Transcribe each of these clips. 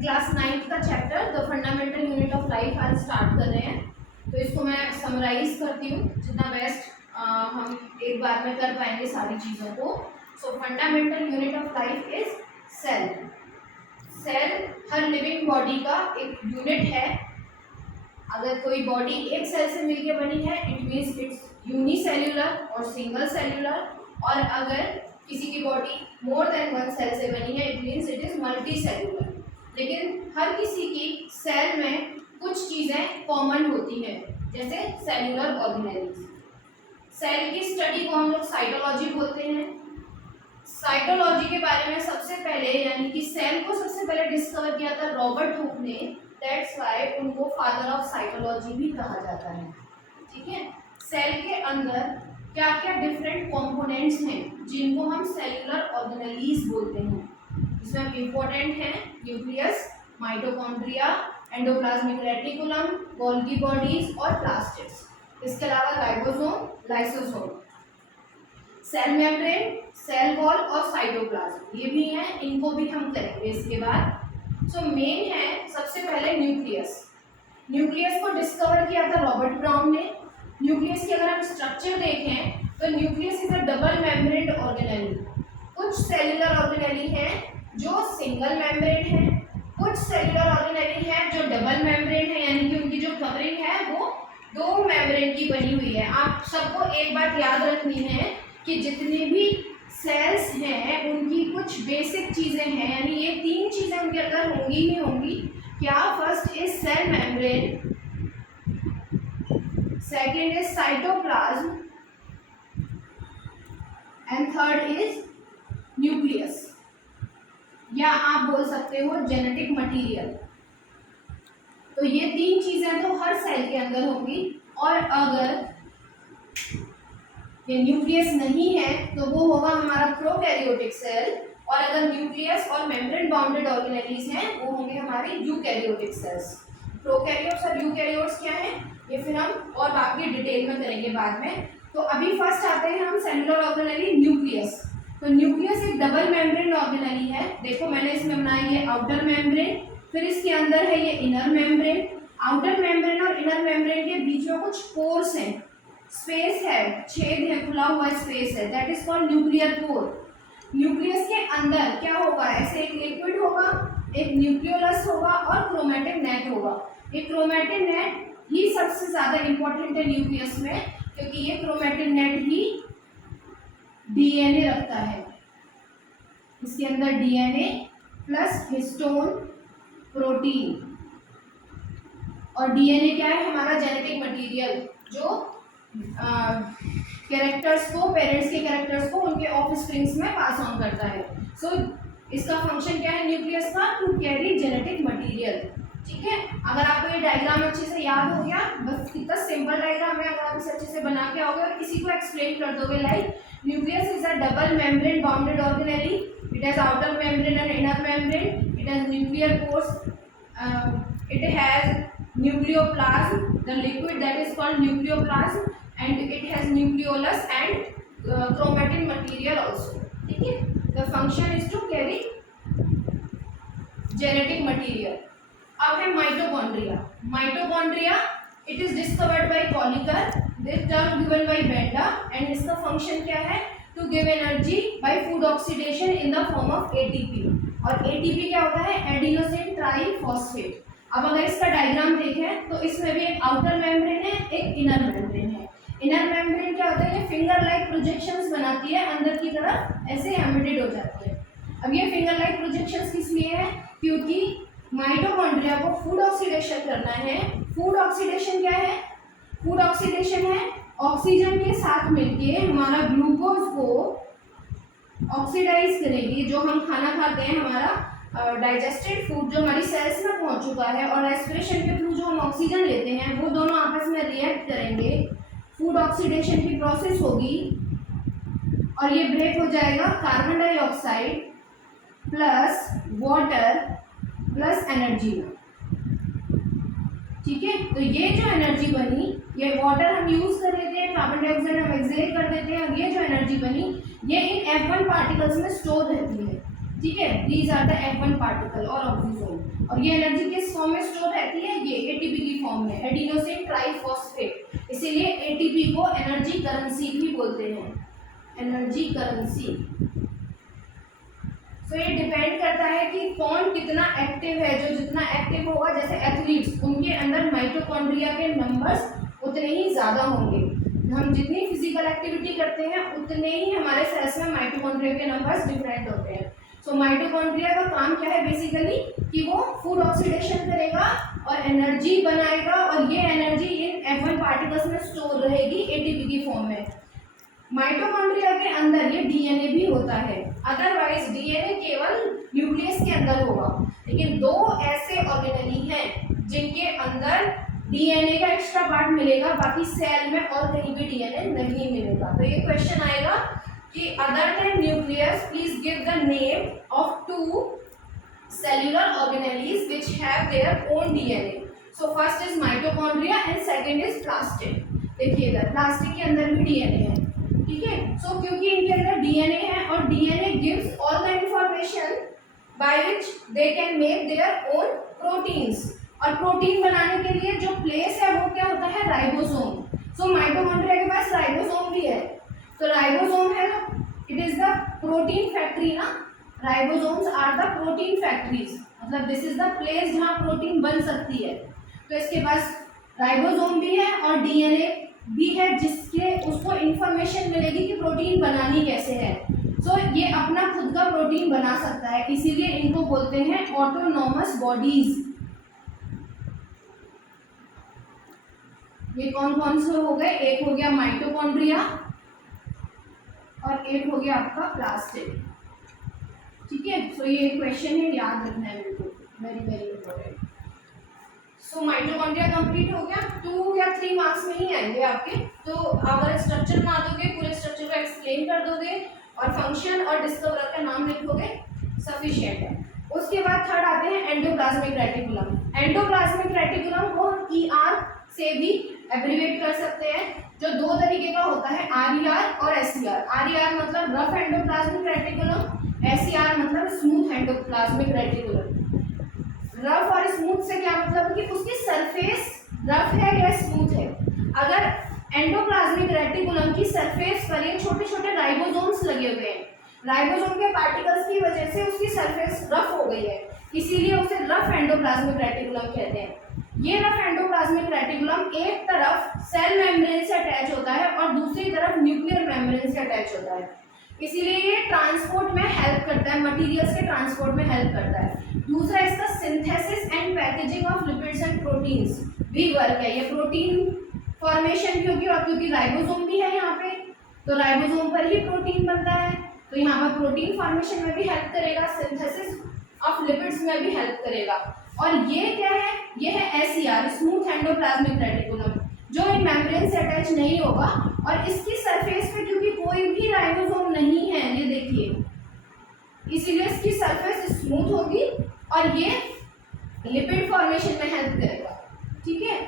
Class 9th का chapter the fundamental unit of life आज start कर रहे हैं। तो इसको मैं समराइज करती हूँ जितना बेस्ट हम एक बार में कर पाएंगे सारी चीज़ों को। So fundamental unit of life is cell. Cell हर लिविंग बॉडी का एक यूनिट है। अगर कोई बॉडी एक सेल से मिलकर बनी है इट मीन्स इट्स यूनिसेल्यूलर और सिंगल सेल्यूलर, और अगर किसी की body more than one cell से बनी है it means it is multicellular. लेकिन हर किसी की सेल में कुछ चीज़ें कॉमन होती हैं, जैसे सेल्यूलर ऑर्गेनेल्स। सेल की स्टडी को हम लोग साइटोलॉजी बोलते हैं। साइटोलॉजी के बारे में सबसे पहले यानी कि सेल को सबसे पहले डिस्कवर किया था रॉबर्ट हुक ने। दैट्स व्हाई उनको फादर ऑफ साइटोलॉजी भी कहा जाता है। ठीक है, सेल के अंदर क्या क्या डिफरेंट कंपोनेंट्स हैं जिनको हम सेल्यूलर ऑर्गेनेल्स बोलते हैं। इसमें इम्पोर्टेंट हैं nucleus, mitochondria, endoplasmic reticulum, Golgi bodies और प्लास्टिड्स। इसके अलावा ribosome, lysosome, cell membrane, cell wall और साइटोप्लाज्म ये भी हैं, इनको भी हम करेंगे इसके बाद। सो मेन है सबसे पहले न्यूक्लियस। न्यूक्लियस को डिस्कवर किया था रॉबर्ट ब्राउन ने। न्यूक्लियस की अगर हम स्ट्रक्चर देखें तो nucleus is a double membrane organelle. कुछ सेल्यूलर ऑर्गेनेली हैं जो सिंगल मेम्ब्रेन है, कुछ सेल्यूलर ऑर्गेनेली हैं जो डबल मेम्ब्रेन है, यानी कि उनकी जो कवरिंग है वो दो मेम्ब्रेन की बनी हुई है। आप सबको एक बात याद रखनी है कि जितने भी सेल्स हैं उनकी कुछ बेसिक चीज़ें हैं, यानी ये तीन चीज़ें उनके अंदर होंगी ही होंगी। क्या? First is cell membrane, second is cytoplasm and third is nucleus, या आप बोल सकते हो जेनेटिक मटेरियल। तो ये तीन चीजें तो हर सेल के अंदर होंगी, और अगर ये न्यूक्लियस नहीं है तो वो होगा हमारा प्रोकैरियोटिक सेल, और अगर न्यूक्लियस और मेम्ब्रेन बाउंडेड ऑर्गेनेल्स हैं वो होंगे हमारे यूकैरियोटिक सेल्स। प्रोकैरियोट्स और यूकैरियोट्स क्या है ये फिर हम और बाकी डिटेल में करेंगे बाद में। तो अभी फर्स्ट आते हैं हम सेलुलर ऑर्गेनेली न्यूक्लियस। तो न्यूक्लियस एक डबल मेम्ब्रेन ऑर्गेनेली है। देखो मैंने इसमें बनाई है आउटर मेम्ब्रेन, फिर इसके अंदर है ये इनर मेम्ब्रेन। आउटर मेम्ब्रेन और इनर मेम्ब्रेन के बीच में कुछ पोर्स हैं, स्पेस है, छेद है, खुला हुआ स्पेस है, that is called nuclear pore. Nucleus के अंदर क्या होगा, ऐसे एक लिक्विड होगा, एक न्यूक्लियोलस होगा और क्रोमैटिन नेट होगा। ये क्रोमैटिन नेट ही सबसे ज्यादा इंपॉर्टेंट है न्यूक्लियस में, क्योंकि ये क्रोमैटिन नेट ही डीएनए रखता है। इसके अंदर डीएनए प्लस हिस्टोन प्रोटीन, और डीएनए क्या है हमारा जेनेटिक मटेरियल जो कैरेक्टर्स को, पेरेंट्स के कैरेक्टर्स को उनके ऑफ स्प्रिंग्स में पास ऑन करता है। सो इसका फंक्शन क्या है न्यूक्लियस का, टू कैरी जेनेटिक मटेरियल। ठीक है, अगर आपको ये डायग्राम अच्छे से याद हो गया, बस कितना सिंपल डायग्राम है, अगर आप इसे अच्छे से बना के आओगे और किसी को एक्सप्लेन कर दोगे like nucleus is a double membrane bounded organelle, it has outer membrane and inner membrane, it has nuclear pores, it has nucleoplasm, the liquid that is called nucleoplasm, and it has nucleolus and chromatin material also. ठीक है, the function is to carry genetic material. अब है mitochondria. Mitochondria it is discovered by Kolliker, this term given by Benda, and इसका function क्या है, to give energy by food oxidation in the form of ATP। और ATP क्या होता है, adenosine triphosphate. अब अगर इसका डायग्राम देखें तो इसमें भी एक आउटर मेम्ब्रेन है, एक इनर मेम्ब्रेन है। इनर मेम्ब्रेन क्या होता है, ये फिंगर लाइक प्रोजेक्शंस बनाती है, अंदर की तरफ ऐसे एम्बेडेड हो जाती है। अब ये फिंगर लाइक प्रोजेक्शंस किस लिए है, क्योंकि माइटोकॉन्ड्रिया को फूड ऑक्सीडेशन करना है। फूड ऑक्सीडेशन क्या है, फूड ऑक्सीडेशन है ऑक्सीजन के साथ मिलके हमारा ग्लूकोज को ऑक्सीडाइज करेगी। जो हम खाना खाते हैं, हमारा डाइजेस्टेड फूड जो हमारी सेल्स में पहुंच चुका है, और रेस्पिरेशन के थ्रू जो हम ऑक्सीजन लेते हैं वो दोनों आपस में रिएक्ट करेंगे, फूड ऑक्सीडेशन की प्रोसेस होगी, और ये ब्रेक हो जाएगा carbon dioxide plus water plus energy में। ठीक है, तो ये जो एनर्जी बनी, ये वाटर हम यूज कर लेते हैं, कार्बन डाइऑक्साइड हम एक्सहेल कर देते हैं, और ये जो एनर्जी बनी ये इन F1 पार्टिकल्स में स्टोर रहती है। ठीक है, these are the F1 particle और ऑक्सीजन। और ये एनर्जी किस फॉर्म में स्टोर रहती है, ये एटीपी की फॉर्म में, एडिनोसिन ट्राइफॉस्फेट, इसीलिए एटीपी को एनर्जी करेंसी भी बोलते हैं, एनर्जी करेंसी। तो ये डिपेंड करता है कि कौन कितना एक्टिव है, जो जितना एक्टिव होगा, जैसे एथलीट्स, उनके अंदर माइटोकॉन्ड्रिया के नंबर्स उतने ही ज़्यादा होंगे। हम जितनी फिजिकल एक्टिविटी करते हैं उतने ही हमारे सेल्स में माइटोकॉन्ड्रिया के नंबर्स डिफरेंट होते हैं। सो माइटोकॉन्ड्रिया का काम क्या है बेसिकली, कि वो फूड ऑक्सीडेशन करेगा और एनर्जी बनाएगा, और ये एनर्जी इन F1 पार्टिकल्स में स्टोर रहेगी एटीपी की फॉर्म में। माइटोकॉन्ड्रिया के अंदर ये डीएनए भी होता है, अदरवाइज डीएनए केवल न्यूक्लियस के अंदर होगा, लेकिन दो ऐसे ऑर्गेनेली हैं जिनके अंदर डीएनए का एक्स्ट्रा पार्ट मिलेगा, बाकी सेल में और कहीं भी डीएनए नहीं मिलेगा। तो ये क्वेश्चन आएगा कि other than nucleus please give the name of two cellular organelles which have their own DNA. So first is mitochondria and second is plastid. देखिए इधर प्लास्टिक के अंदर भी डीएनए है, ठीक है। सो क्योंकि इनके अंदर डीएनए है और DNA gives all the information by which they can make their own proteins, और प्रोटीन बनाने के लिए जो प्लेस है वो क्या होता है, राइबोसोम। सो माइटोकॉन्ड्रिया के पास राइबोसोम भी है, तो राइबोसोम है तो it is the protein factory ना, ribosomes are the protein factories, मतलब दिस इज द प्लेस जहाँ प्रोटीन बन सकती है। तो इसके पास राइबोसोम भी है और डीएनए भी है, जिसके उसको इंफॉर्मेशन मिलेगी कि प्रोटीन बनानी कैसे है। सो ये अपना खुद का प्रोटीन बना सकता है, इसीलिए इनको बोलते हैं ऑटोनॉमस बॉडीज। ये कौन कौन से हो गए, एक हो गया माइटोकॉन्ड्रिया और एक हो गया आपका प्लास्टिड, ठीक है। सो ये क्वेश्चन है, याद रखना है बिल्कुल, very very important. So mitochondria complete हो गया, 2 या 3 मार्क्स में ही आएंगे आपके। तो अगर स्ट्रक्चर बना दोगे, पूरे स्ट्रक्चर को एक्सप्लेन कर दोगे और फंक्शन और डिस्कवरर का नाम लिखोगे, सफिशिएंट है। उसके बाद थर्ड आते हैं एंडोप्लाज्मिक रेटिकुलम। एंडोप्लाज्मिक रेटिकुलम को हम ER से भी एब्रीवेट कर सकते हैं, जो 2 तरीके का होता है, RER और SER। RER मतलब रफ एंडोप्लाज्मिक रेटिकुलम, SER मतलब स्मूथ एंडोप्लाज्मिक रेटिकुलम। रफ और स्मूथ से क्या मतलब कि उसकी सरफेस रफ है या स्मूथ है। अगर एंडोप्लाज्मिक रेटिकुलम की सरफेस पर ये छोटे छोटे राइबोसोम्स लगे हुए हैं, राइबोसोम के पार्टिकल्स की वजह से उसकी सरफेस रफ हो गई है, इसीलिए उसे रफ एंडोप्लाज्मिक रेटिकुलम कहते हैं। ये रफ एंडोप्लाज्मिक रेटिकुलम एक तरफ सेल मेम्ब्रेन से अटैच होता है और दूसरी तरफ न्यूक्लियर मेम्ब्रेन से अटैच होता है, इसीलिए ये ट्रांसपोर्ट में हेल्प करता है, मटेरियल्स के ट्रांसपोर्ट में हेल्प करता है। दूसरा इसका synthesis and packaging of lipids and proteins भी वर्क है। ये प्रोटीन फॉर्मेशन क्योंकि राइबोसोम भी है यहाँ पे, तो राइबोसोम पर ही प्रोटीन बनता है, तो यहाँ पर प्रोटीन फॉर्मेशन में भी हेल्प करेगा, सिंथेसिस ऑफ लिपिड्स में भी हेल्प करेगा। और ये क्या है, ये है SER, स्मूथ एंडोप्लाज्मिक रेटिकुलम, जो इन मेम्ब्रेन से अटैच नहीं होगा, और इसकी सरफेस पे क्योंकि कोई भी राइबोसोम नहीं है, ये देखिए, इसीलिए इसकी सरफेस स्मूथ होगी और ये लिपिड फॉर्मेशन में हेल्प करेगा, ठीक है।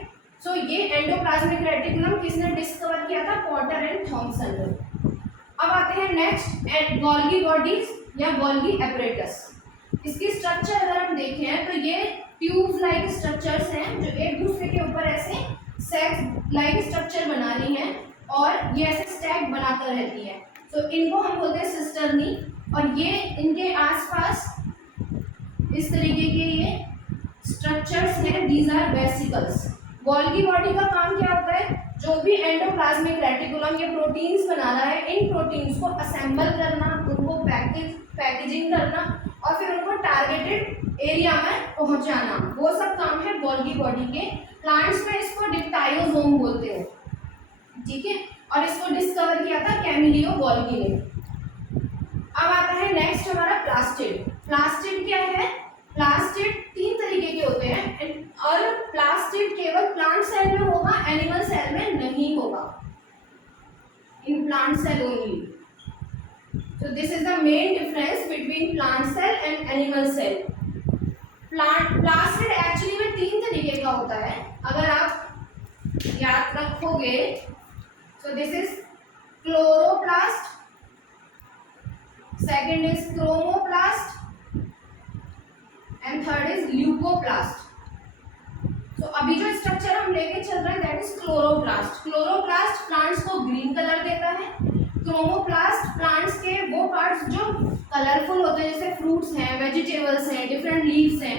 सो ये एंडोप्लाज्मिक रेटिकुलम किसने डिस्कवर किया था, पॉटर एंड थॉमसन ने। अब आते हैं नेक्स्ट गोल्गी बॉडीज या गोल्गी एपरेटस। इसकी स्ट्रक्चर अगर हम देखें तो ये ट्यूब्स लाइक स्ट्रक्चर्स हैं, जो एक दूसरे के ऊपर ऐसे सैक्स लाइक स्ट्रक्चर बना रही हैं और ये ऐसे स्टैक बनाकर रहती है। तो इनको हम बोलते हैं सिस्टर्नी, और ये इनके आसपास इस तरीके के ये स्ट्रक्चर्स हैं, these are vesicles. Golgi body का काम क्या होता है, जो भी एंडोप्लाज्मिक रेटिकुलम ये प्रोटीन्स बना रहा है, इन प्रोटीन्स को असेंबल करना, उनको पैकेजिंग करना और फिर उनको टारगेटेड एरिया में पहुंचाना, वो सब काम है गोल्गी बॉडी के। प्लांट्स में इसको डिप्टायोसोम बोलते हैं, ठीक है, और इसको डिस्कवर किया था कैमिलियो गोल्गी ने। अब आता है नेक्स्ट हमारा प्लास्टिड। प्लास्टिड क्या है, प्लास्टिड 3 तरीके के होते हैं, और प्लास्टिड केवल प्लांट सेल में होगा, एनिमल सेल में नहीं होगा, in plant cell only. So this is the main difference between plant cell and animal cell. Plastid actually में 3 तरीके का होता है, अगर आप याद रखोगे। So this is chloroplast, second is chromoplast and third is leucoplast. तो अभी जो स्ट्रक्चर हम लेके चल रहे हैं that is chloroplast. Chloroplast plants को ग्रीन कलर देता है। क्रोमोप्लास्ट प्लांट्स के वो पार्ट्स जो कलरफुल होते हैं, जैसे फ्रूट्स हैं, वेजिटेबल्स हैं, डिफरेंट लीव्स हैं,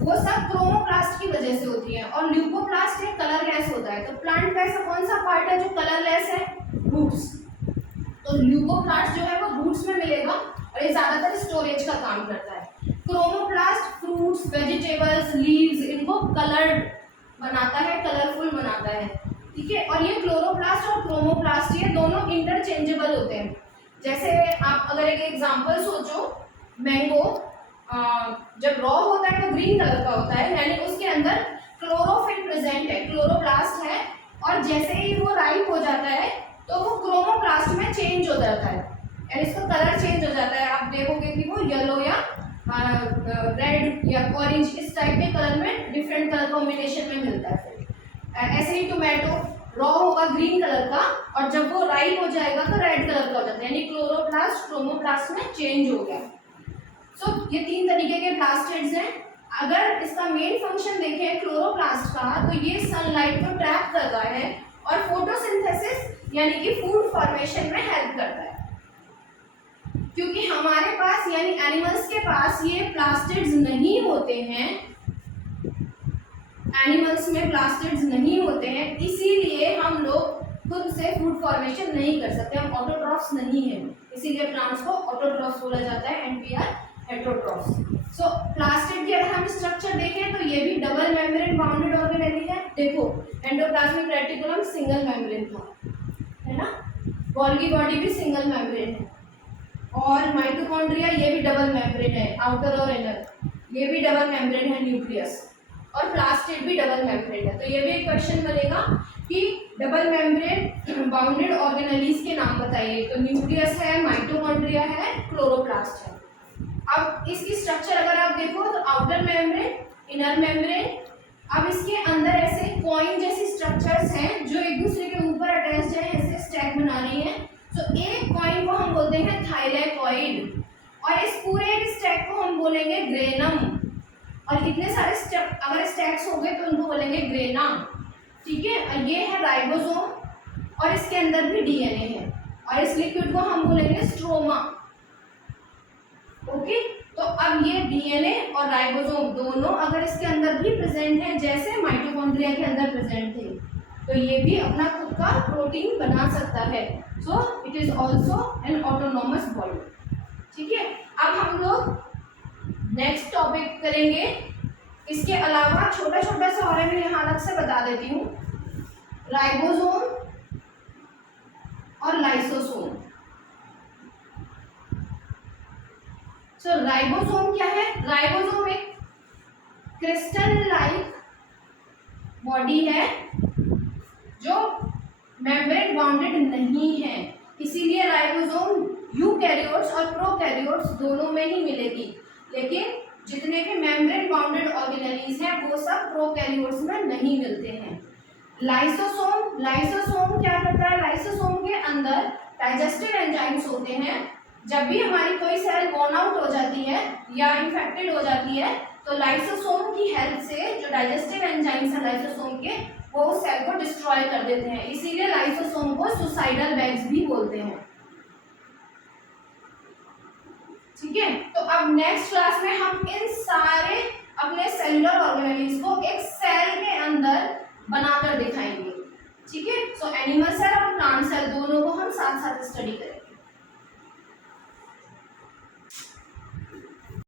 वो सब क्रोमोप्लास्ट की वजह से होती है। और ल्यूकोप्लास्ट एक कलरलेस होता है। तो प्लांट का ऐसा कौन सा पार्ट है जो कलरलेस है? रूट्स। तो ल्यूकोप्लास्ट जो है वो रूट्स में मिलेगा और ये ज्यादातर स्टोरेज का काम करता है। क्रोमोप्लास्ट फ्रूट्स, वेजिटेबल्स, लीव्स, इनको कलर्ड बनाता है, कलरफुल बनाता है, ठीक है। और ये क्लोरोप्लास्ट और क्रोमोप्लास्ट ये दोनों इंटरचेंजेबल होते हैं। जैसे आप अगर एक एग्जांपल सोचो, मैंगो जब रॉ होता है तो ग्रीन कलर का होता है, यानी उसके अंदर क्लोरोफिल प्रेजेंट है, क्लोरोप्लास्ट है। और जैसे ही वो राइप हो जाता है तो वो क्रोमोप्लास्ट में चेंज हो जाता है, यानी इसका कलर चेंज हो जाता है। आप देखोगे कि वो येलो या रेड या ऑरेंज इस टाइप के कलर में, डिफरेंट कलर कॉम्बिनेशन में मिलता है। फिर ऐसे ही टोमेटो रॉ होगा ग्रीन कलर का और जब वो राइप हो जाएगा तो रेड कलर का हो जाता है, यानी क्लोरोप्लास्ट क्रोमोप्लास्ट में चेंज हो गया। सो ये तीन तरीके के प्लास्टिड्स हैं। अगर इसका मेन फंक्शन देखें क्लोरोप्लास्ट का, तो ये सनलाइट को ट्रैप करता है और फोटोसिंथेसिस यानी कि फूड फॉर्मेशन में हेल्प करता है। क्योंकि हमारे पास यानी एनिमल्स के पास ये प्लास्टिड्स नहीं होते हैं, एनिमल्स में प्लास्टिड्स नहीं होते हैं, इसीलिए हम लोग खुद से फूड फॉर्मेशन नहीं कर सकते, हम ऑटोट्रॉफ्स नहीं है, इसीलिए प्लांट्स को ऑटोट्रॉफ्स बोला जाता है and we are heterotrophs. So plastid की अगर हम स्ट्रक्चर देखें तो ये भी डबल मेम्ब्रेन बाउंडेड ऑर्गेनेली है। देखो एंडोप्लाज्मिक रेटिकुलम सिंगल मेम्ब्रेन था, है ना, गोल्गी बॉडी भी सिंगल मेम्ब्रेन है, और माइटोकॉन्ड्रिया ये भी डबल मेम्ब्रेन है, आउटर और इनर, ये भी डबल मेम्ब्रेन है न्यूक्लियस, और प्लास्टिड भी डबल मेम्ब्रेन है। तो ये भी एक क्वेश्चन बनेगा कि डबल मेम्ब्रेन बाउंडेड ऑर्गेनेलीज के नाम बताइए। तो न्यूक्लियस है, माइटोकॉन्ड्रिया है, क्लोरोप्लास्ट है। अब इसकी स्ट्रक्चर अगर आप देखो तो आउटर मेम्ब्रेन, इनर मेम्ब्रेन, अब इसके अंदर ऐसे कॉइन जैसी स्ट्रक्चर्स हैं जो एक दूसरे के ऊपर अटैच्ड हैं, ऐसे स्टैक बना रही हैं। तो एक कॉइन को हम बोलते हैं थाइलेकॉइड और इस पूरे स्टैक को हम बोलेंगे ग्रेनम, और इतने सारे अगर स्टैक्स हो गए तो उनको बोलेंगे ग्रेना, ठीक है। ये है राइबोसोम और इसके अंदर भी डीएनए है, और इस लिक्विड को हम बोलेंगे स्ट्रोमा, ओके। तो अब ये डीएनए और राइबोसोम दोनों अगर इसके अंदर भी प्रेजेंट है जैसे माइटोकॉन्ड्रिया के अंदर प्रेजेंट थे, तो ये भी अपना खुद का प्रोटीन बना सकता है। So it is also an autonomous body, ठीक है। अब हम लोग नेक्स्ट टॉपिक करेंगे। इसके अलावा छोटा छोटा सा और मैं यहाँ अलग से बता देती हूँ, राइबोसोम और लाइसोसोम। सो राइबोसोम क्या है? राइबोसोम एक क्रिस्टल लाइक बॉडी है जो मेम्ब्रेन बाउंडेड नहीं है, इसीलिए राइबोसोम यूकैरियोट्स और प्रोकैरियोट्स दोनों में ही मिलेगी, लेकिन जितने भी मेम्ब्रेन बाउंडेड ऑर्गेनेलीज हैं वो सब प्रोकैरियोट्स में नहीं मिलते हैं। लाइसोसोम, लाइसोसोम क्या करता है? लाइसोसोम के अंदर डाइजेस्टिव एंजाइम्स होते हैं। जब भी हमारी कोई सेल बॉर्न आउट हो जाती है या इन्फेक्टेड हो जाती है तो लाइसोसोम की हेल्प से जो डाइजेस्टिव एंजाइम्स हैं लाइसोसोम के, वो उस सेल को डिस्ट्रॉय कर देते हैं, इसीलिए लाइसोसोम को सुसाइडल बैग्स भी बोलते हैं, ठीक है। तो अब नेक्स्ट क्लास में हम इन सारे अपने सेलुलर ऑर्गेनेलीज को एक सेल के अंदर बनाकर दिखाएंगे, ठीक है। सो एनिमल सेल और प्लांट सेल दोनों को हम साथ साथ स्टडी करेंगे।